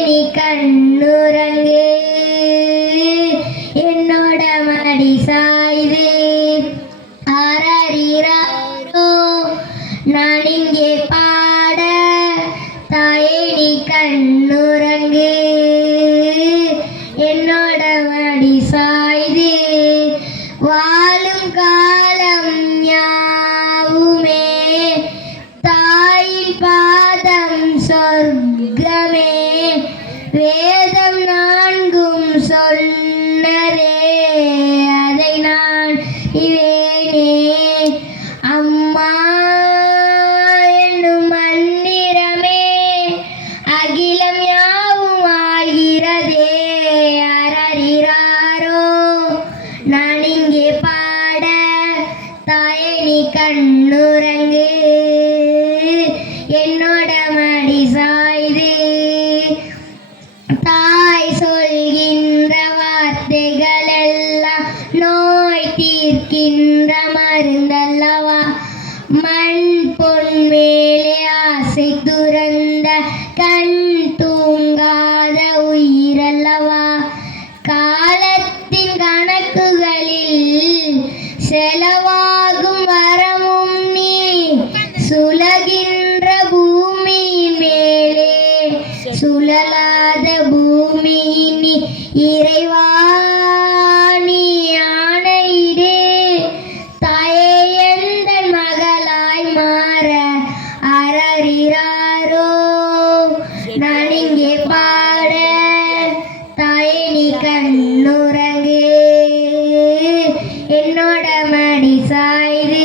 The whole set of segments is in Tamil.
நீ கண்ணுறங்கு என்னோட மடி சாய்து ஆரறிராரோ நான் இங்கே பாட தாயே நீ கண்ணுறங்கு என்னோட மடி சாய்து வாழும் காலம் யாவுமே தாயின் பாதம் சொர்க்கமே வேதம் நான்கும் சொன்னதே அதை நான் இவேனே அம்மா என்னும் மந்திரமே அகிலம் யாவும் ஆகிறதே அரறிராரோ நான் இங்கே பாட தாயே நீ கண்ணுறங்கு என்னோட மடி சாய்து தாய் சொல்கின்ற வார்த்தைகள் எல்லாம் நோய் தீர்க்கின்ற மருந்தல்லவா மண் பொன் மேலே ஆசை துறந்த கண் தூங்காத உயிரல்லவா காலத்தின் கணக்குகளில் செலவாகும் வரமும் நீ சுலகின்ற பூமியின் மேலே சுழலாத பூமியின் நீ இறைவா நீ ஆணையிடு தாயே எந்த மகளாய் மாற அரறிராரோ நான் இங்கே பாட தாயே நீ கண்ணுறங்கு என்னோட மடி சாய்து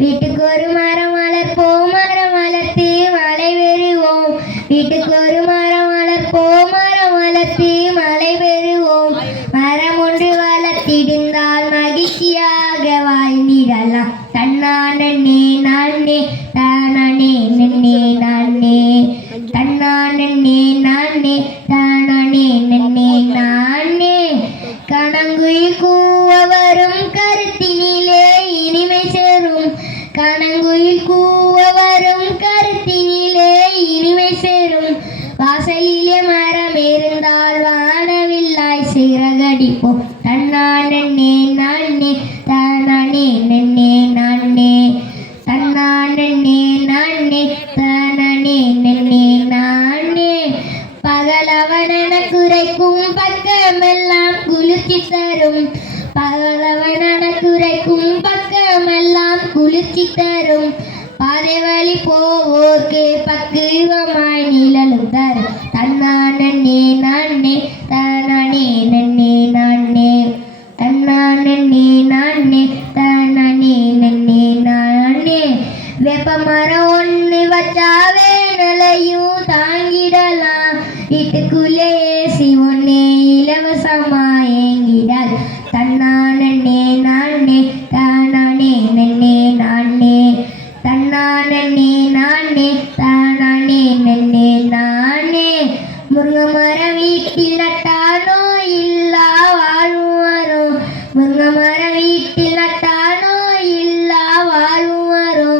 வீட்டுக்கு ஒரு மரம் வளர்ப்போம் மரம் வளர்த்து மழை பெறுவோம் வீட்டுக்கு ஒரு மரம் வளர்ப்போம் மரம் வளர்த்து மழை பெறுவோம் மரம் ஒன்று வளர்த்திடுந்தால் மகிழ்ச்சியாக வாழ்ந்திடலாம் தன்னானே நானே தானே நன்னே நானே தன்னானே நானே தானே நன்னே நானே கணங்குயில் கூவ வரும் கருத்தினிலே இனிமை சேரும் கணங்குயில் கூவ வரும் கருத்தினிலே இனிமை சேரும் வாசலிலே மரம் இருந்தால் வானவில்லாய் சிறகடிப்போம் தன்னானே நானே தானே நன்னே நானே தன்னானே நானே தானே நன்னே நானே பகலவன குறைக்கும் பக்கமெல்லாம் குளிர்ச்சி தரும் பகலவன குறைக்கும் பக்கமெல்லாம் குளிர்ச்சி தரும் பாதை வழி போவோர்க்கு பக்குவமாய் நிழலும் தரும் தன்னானே நானே தானே நன்னே நானே தன்னானே நானே தானே நன்னே நானே வேப்ப மரம் ஒன்று வச்சா வேணலையும் தாங்கிடலாம் வீட்டுக்குள்ளே ஏசி ஒன்னே இலவசமா ஏங்கிடாது தன்னானே நானே தானே நன்னே நானே தன்னானே நானே தானே நன்னே நானே முருங்கை மரம் வீட்டில் நட்டானோ இல்லா வாழ்வாரோ முருங்கை மரம் வீட்டில் நட்டானோ இல்லா வாழ்வாரோ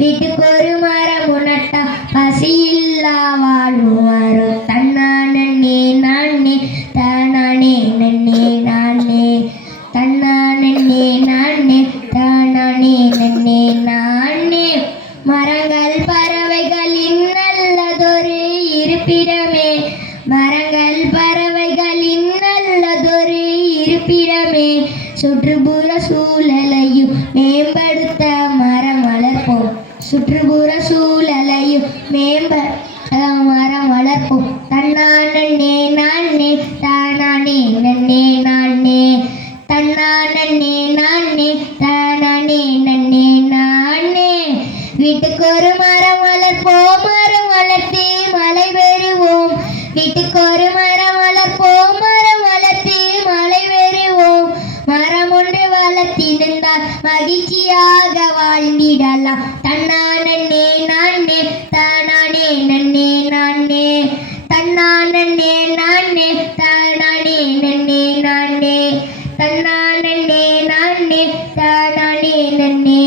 வீட்டுக்கு ஒரு மரம் நட்டா பசி இல்லா வாழ்வாரோ தன்னானே நானே தானே நன்னே நானே தன்னானே நானே தானே நன்னே நானே மரங்கள் பறவைகளின் நல்லதொரு இருப்பிடமே மரங்கள் பறவைகளின் நல்லதொரு இருப்பிடமே சுற்றுப்புற சூழலையும் மேம்படுத்த மரம் வளர்ப்போம் சுற்றுப்புற சூழலையும் மேம்படுத்த மரம் வளர்ப்போம் தன்னானே நானே தானே நன்னே நானே தன்னானே நானே தானே நன்னே நானே வீட்டுக்கு ஒரு மரம் வளர்ப்போம் மரம் வளர்த்து மழை பெறுவோம் வீட்டுக்கு ஒரு மரம் வளர்ப்போம் மரம் வளர்த்து மழை பெறுவோம் மரம் ஒன்று வளர்த்திருந்தால் மகிழ்ச்சியாக வாழ்ந்திடலாம் தன்னானே நானே தானே நன்னே நானே தன்னானே நானே தானே நன்னே நானே தன்னானே நானே தானே நன்னே